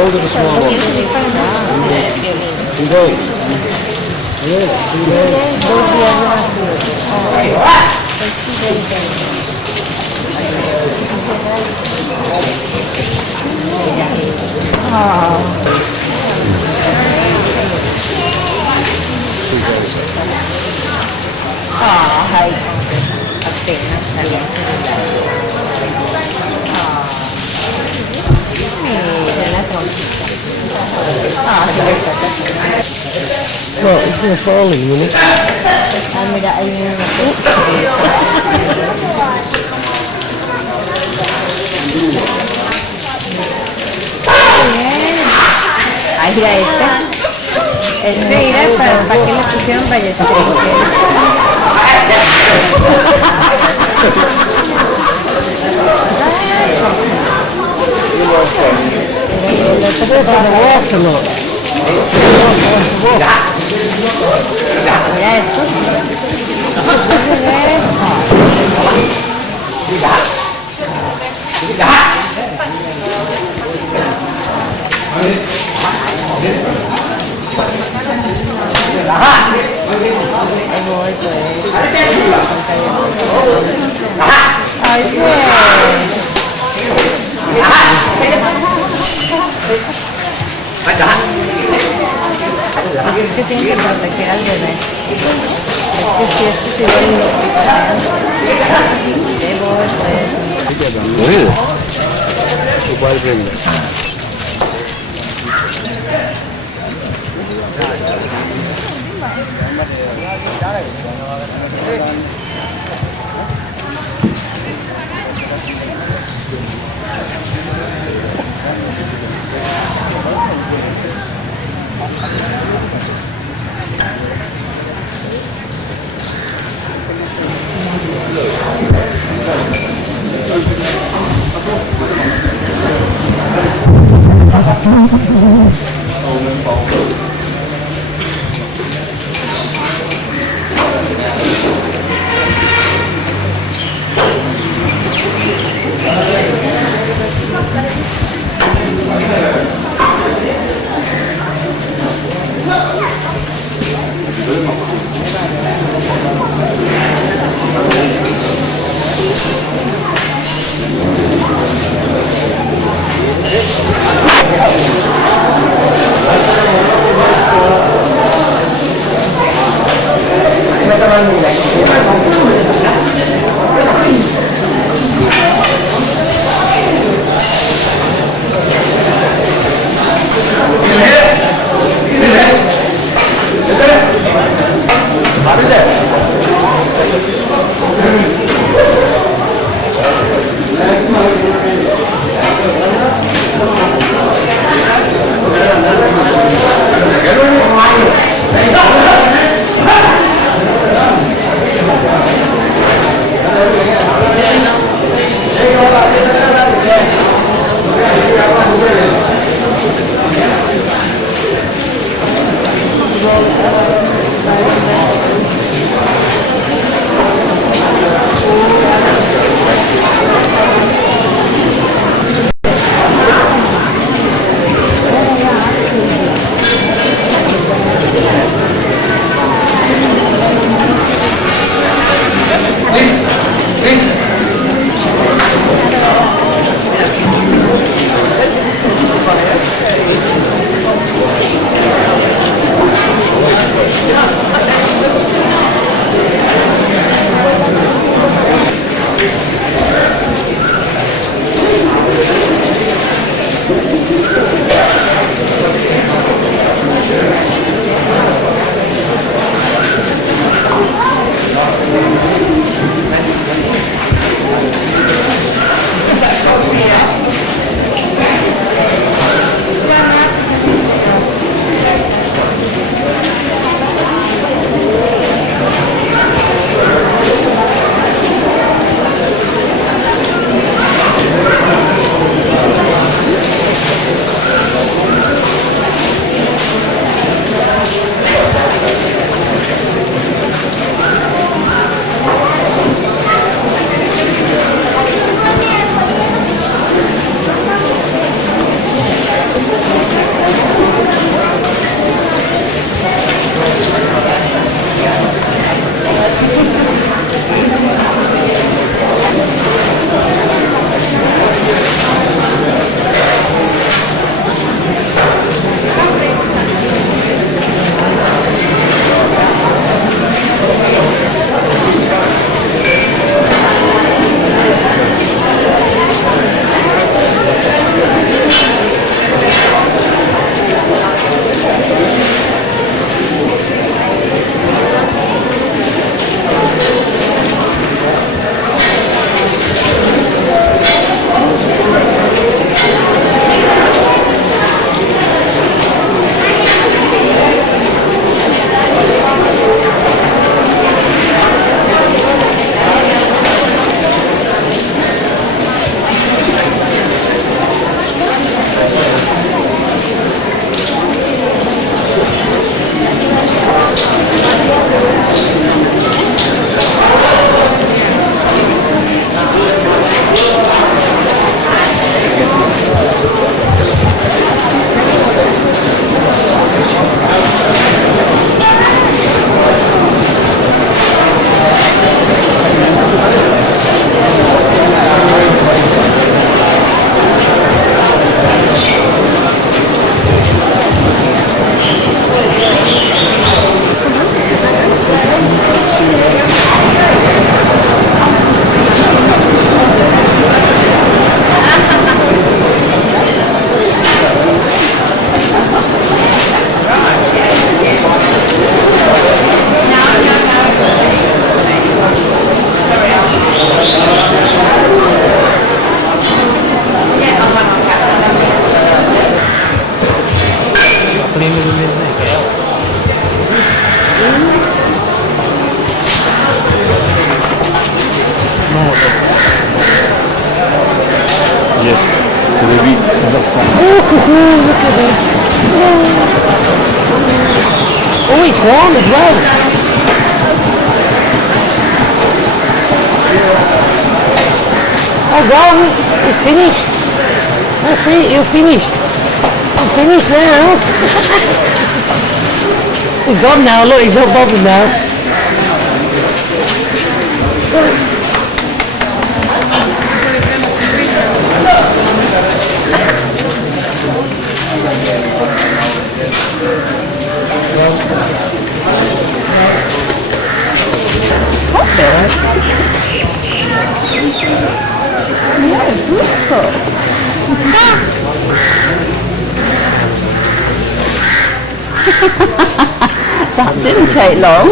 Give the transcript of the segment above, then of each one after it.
old or the small one? 2 days. Yeah, 2 days. 2 días de nacido. Ay, apenas salía. Mira la trompita. No, it's not falling, you know. Mira, ahí viene una Ahí mira este. Mira, ¿para qué le pusieron Ballester? Mira esto. Ay, pues. Es que tiene que proteger al bebé. Es que si esto se ve Really? So why bring that? Oh, look at this. Oh, it's warm as well. Oh, go on. It's finished. That's it. You're finished. You're finished now. He's gone now. Look, he's not bothered now. That didn't take long.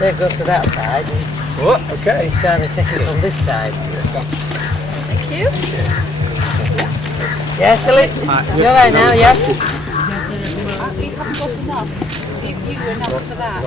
They go to that side. Oh, okay. He's trying to take it from this side. Thank you. Yeah, Philip? You're right now, yeah? We haven't got enough. You were enough for that.